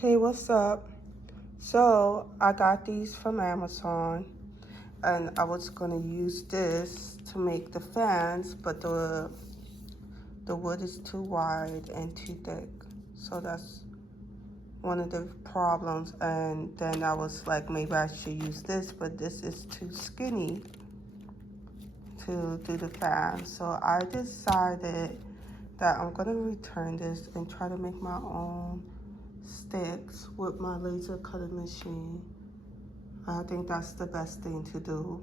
Hey, what's up? So I got these from Amazon and I was gonna use this to make the fans, but the wood is too wide and too thick. So that's one of the problems. And then I was like, maybe I should use this, but this is too skinny to do the fan. So I decided that I'm gonna return this and try to make my own sticks with my laser cutting machine. I think that's the best thing to do.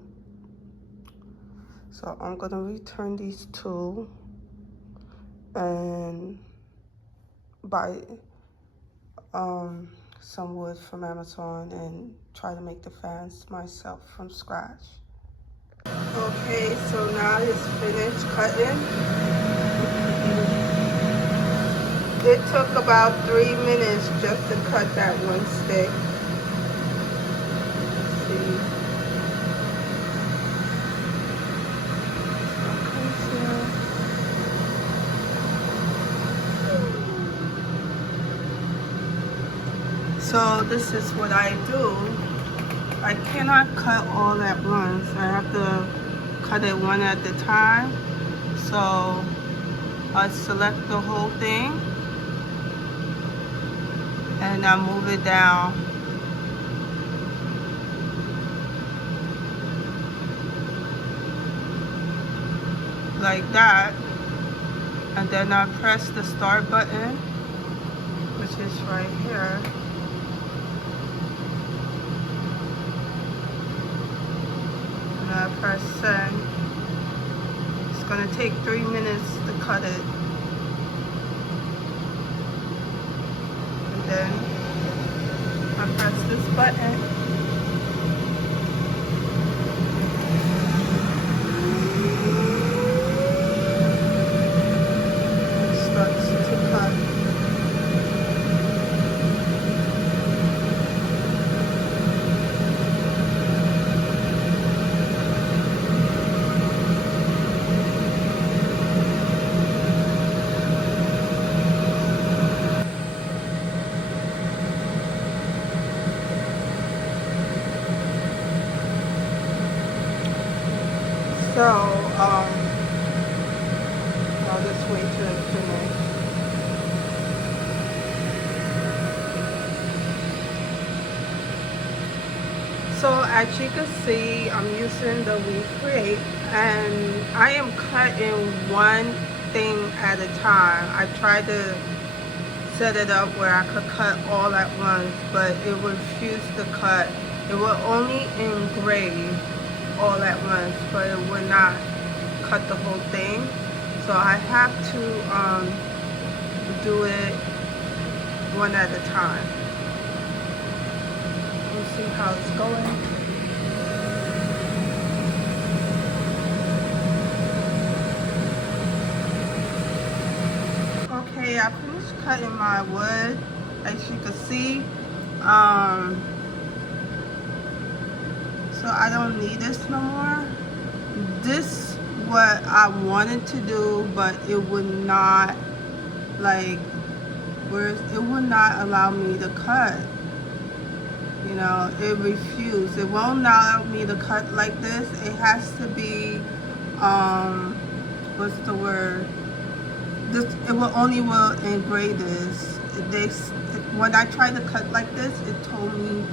So I'm gonna return these two and buy some wood from Amazon and try to make the fans myself from scratch. Okay, so now it's finished cutting. It took about 3 minutes just to cut that one stick. So this is what I do. I cannot cut all at once. I have to cut it one at a time. So I select the whole thing and I move it down. Like that. And then I press the start button, which is right here. And I press send. It's gonna take 3 minutes to cut it. And then I press this button. It starts to cut. So, I'll just wait till it finishes. So, as you can see, I'm using the Wecreat, and I am cutting one thing at a time. I tried to set it up where I could cut all at once, but it refused to cut. It will only engrave all at once, but it would not cut the whole thing. So I have to do it one at a time. We'll see how it's going. Okay, I finished cutting my wood, as you can see. So I don't need this no more. This what I wanted to do, but it would not it would not allow me to cut. You know, it refused. It won't allow me to cut like this. It has to be what's the word? This it will engrave this. When I tried to cut like this, it told me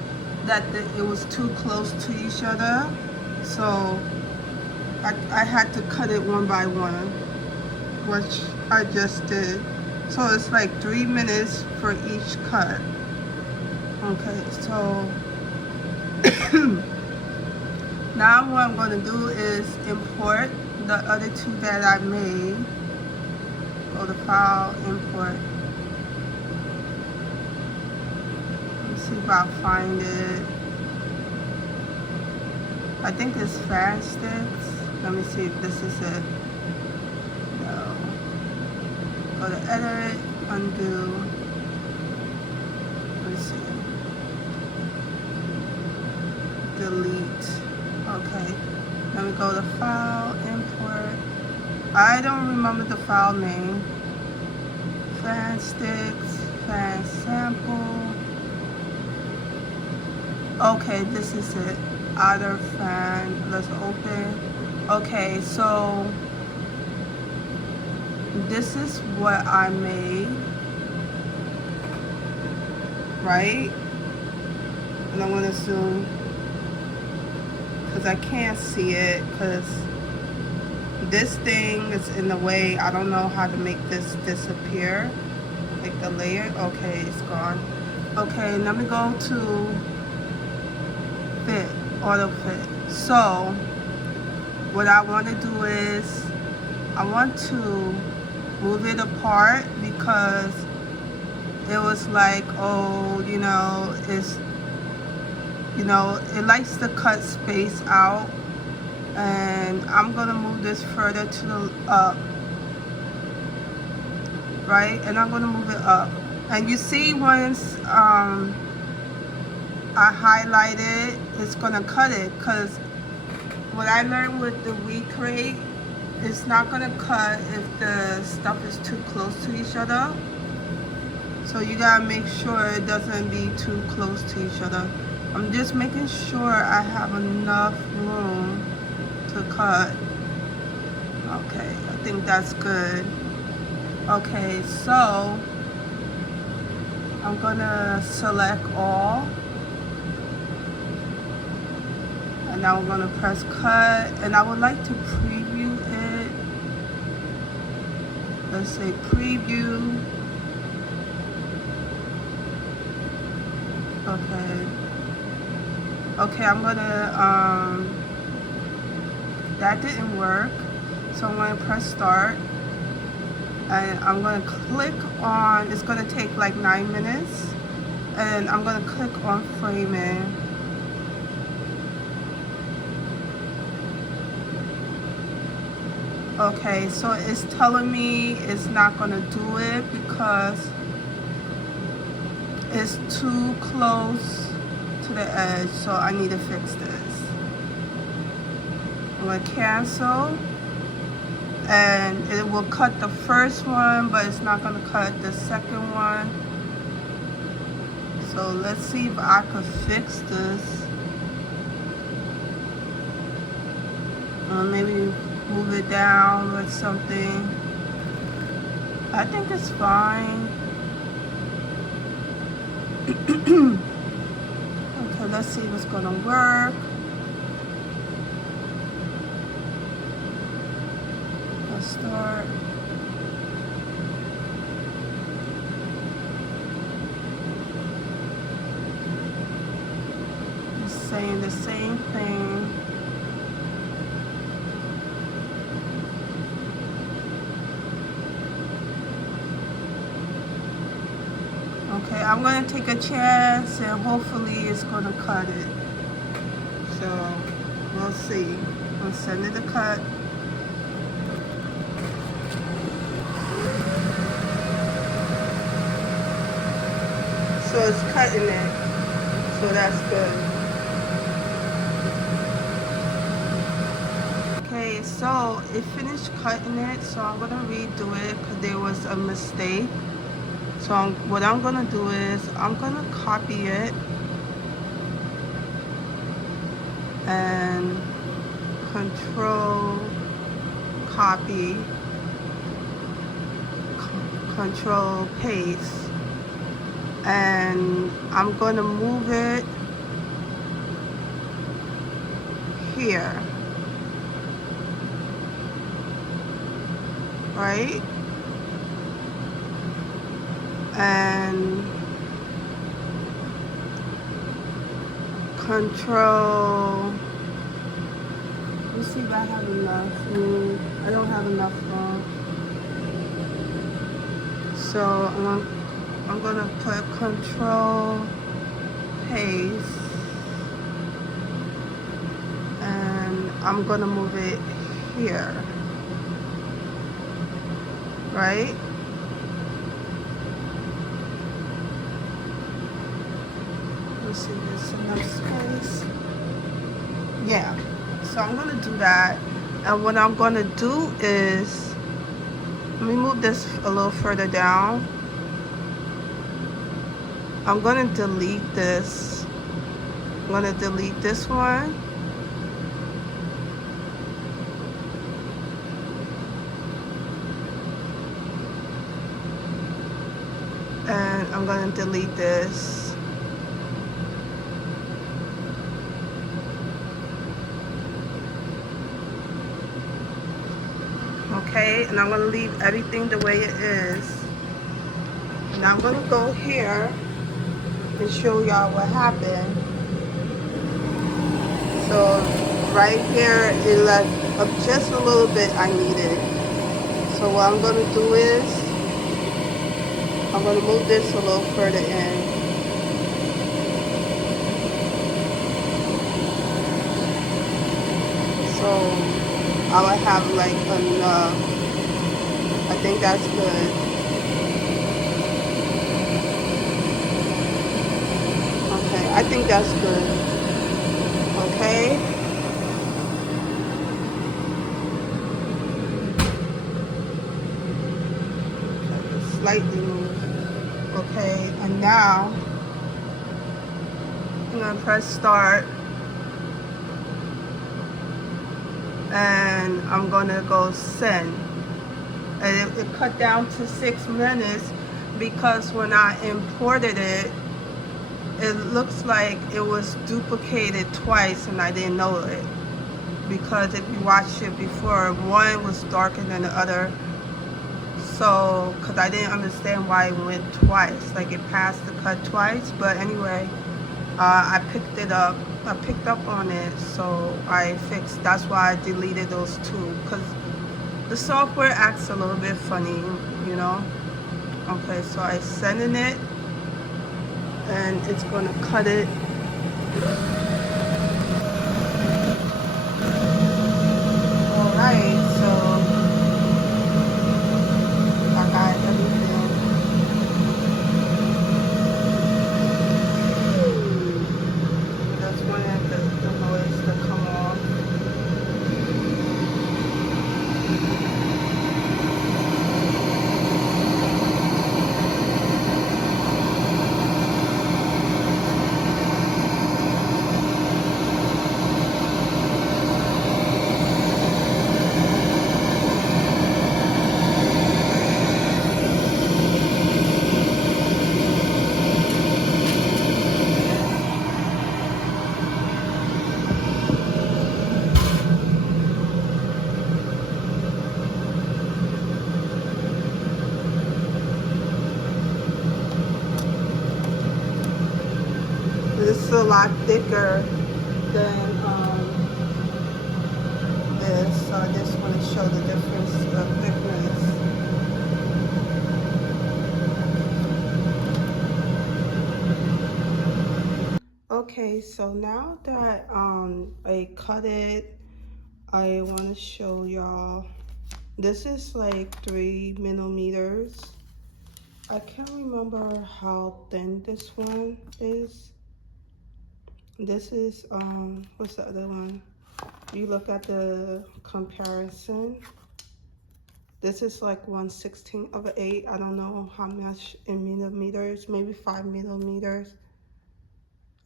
that it was too close to each other, so I had to cut it one by one, which I just did. So it's like 3 minutes for each cut. Okay, so now what I'm going to do is import the other two that I made. Go to File, Import. See if I'll find it. I think it's fan sticks. Let me see if this is it. No. Go to Edit, Undo. Let's see. Delete. Okay. Let me go to File, Import. I don't remember the file name. Fan sticks, fan sample. Okay, this is it. Outer fan. Let's open. Okay, so this is what I made, right? And I'm gonna zoom because I can't see it because this thing is in the way. I don't know how to make this disappear, like the layer. Okay, it's gone. Okay, let me go to fit, auto fit. So what I want to do is I want to move it apart because it was like, oh, you know, it's, you know, it likes to cut space out, and I'm gonna move this further to the up, right? And I'm gonna move it up, and you see once I highlight it, it's gonna cut it, because what I learned with the Wecreat, it's not gonna cut if the stuff is too close to each other. So you gotta make sure it doesn't be too close to each other. I'm just making sure I have enough room to cut. Okay, I think that's good. Okay, so I'm gonna select all, and now I'm gonna press cut, and I would like to preview it. Let's say preview. Okay. Okay, I'm gonna, that didn't work. So I'm gonna press start. And I'm gonna click on, it's gonna take like 9 minutes. And I'm gonna click on framing. Okay, so it's telling me it's not gonna do it because it's too close to the edge, so I need to fix this. I'm gonna cancel, and it will cut the first one, but it's not gonna cut the second one. So let's see if I could fix this. Maybe move it down with something. I think it's fine. Okay, let's see if it's gonna work. Let's start. It's saying the same thing. Okay, I'm gonna take a chance and hopefully it's gonna cut it. So we'll see. I'll send it a cut. So it's cutting it. So that's good. Okay, so it finished cutting it, so I'm gonna redo it because there was a mistake. So what I'm gonna do is I'm gonna copy it and control copy, control paste, and I'm gonna move it here, right? And control, let's see if I have enough room. I don't have enough room. So I'm gonna put control paste, and I'm gonna move it here, right? Let's see, there's enough space. Yeah, so I'm gonna do that. And what I'm gonna do is, let me move this a little further down. I'm gonna delete this gonna delete this one. And I'm gonna delete this. Okay, and I'm gonna leave everything the way it is. And I'm gonna go here and show y'all what happened. So right here, it left up just a little bit I needed. So what I'm gonna do is, I'm gonna move this a little further in. So I will have like enough. I think that's good. Okay, I think that's good. Okay. Slightly move. Okay, and now I'm gonna press start. And I'm gonna go send. And it cut down to 6 minutes because when I imported it, it looks like it was duplicated twice and I didn't know it. Because if you watched it before, one was darker than the other. So, because I didn't understand why it went twice, like it passed the cut twice. But anyway, I picked it up. I picked up on it, so I fixed. That's why I deleted those two, because the software acts a little bit funny, you know. Okay, so I sending it, and it's gonna cut it. All right, so I got everything. That's when the noise to come off. This is a lot thicker than this, so I just want to show the difference of thickness. Okay, so now that I cut it, I want to show y'all. This is like 3 millimeters. I can't remember how thin this one is. This is what's the other one? You look at the comparison. This is like 1/16 of an 8. I don't know how much in millimeters, maybe 5 millimeters.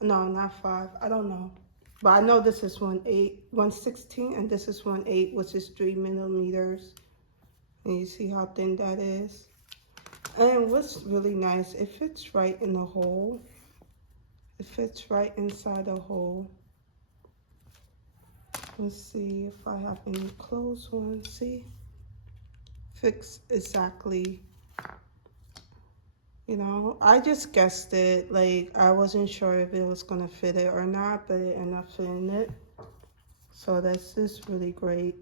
No, not 5. I don't know. But I know this is 1/16, and this is 1/8, which is 3 millimeters. And you see how thin that is? And what's really nice, it fits right in the hole. It fits right inside the hole. Let's see if I have any closed ones. See? Fits exactly. You know, I just guessed it. Like, I wasn't sure if it was gonna fit it or not, but it ended up fitting it. So that's just really great.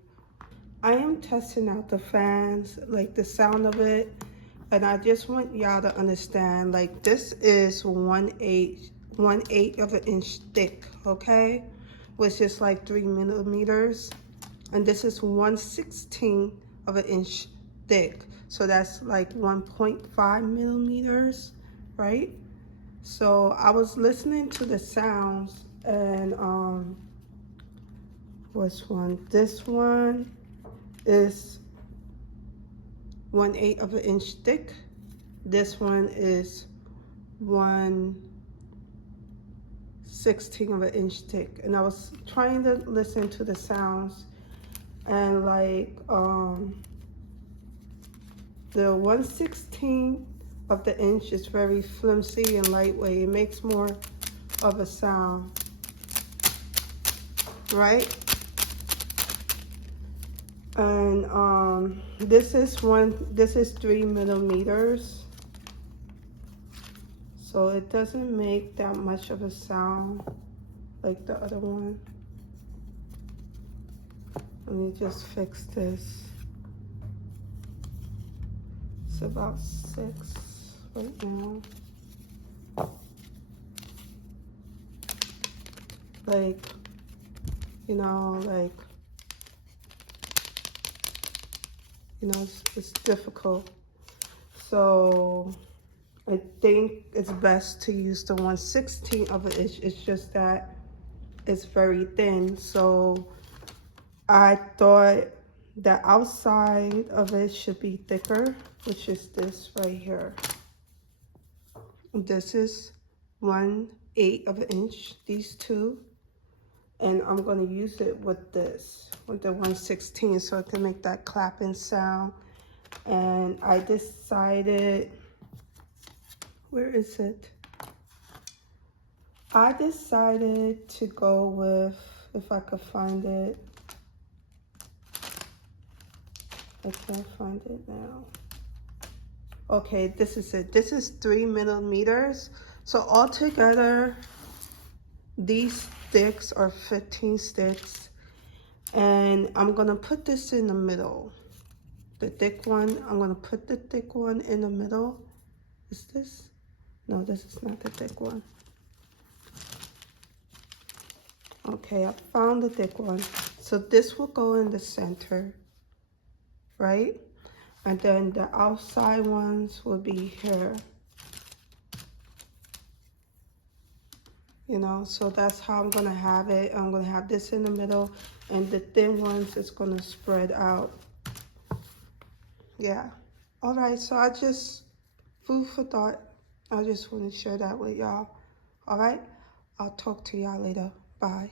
I am testing out the fans, like the sound of it. And I just want y'all to understand, like, this is 1/8 of an inch thick, okay? Which is like 3 millimeters. And this is 1/16 of an inch thick. So that's like 1.5 millimeters, right? So I was listening to the sounds, and what's one? This one is 1/8 of an inch thick. This one is 1/16 1/16 of an inch thick. And I was trying to listen to the sounds, and like the 1/16 of the inch is very flimsy and lightweight. It makes more of a sound, right? And this is 3 millimeters, so it doesn't make that much of a sound like the other one. Let me just fix this. It's about 6 right now. Like, you know, it's difficult. So I think it's best to use the 1/16 of an inch. It's just that it's very thin. So I thought the outside of it should be thicker, which is this right here. This is 1/8 of an inch, these two. And I'm gonna use it with this, with the 1/16, so I can make that clapping sound. And I decided, where is it? I decided to go with, if I could find it. I can't find it now. Okay, this is it. This is 3 millimeters. So altogether, these sticks are 15 sticks. And I'm gonna put this in the middle. The thick one, I'm gonna put the thick one in the middle. Is this? No, this is not the thick one. Okay, I found the thick one. So this will go in the center, right? And then the outside ones will be here. You know, so that's how I'm gonna have it. I'm gonna have this in the middle, and the thin ones is gonna spread out. Yeah. All right, so I just, food for thought. I just want to share that with y'all. All right, I'll talk to y'all later. Bye.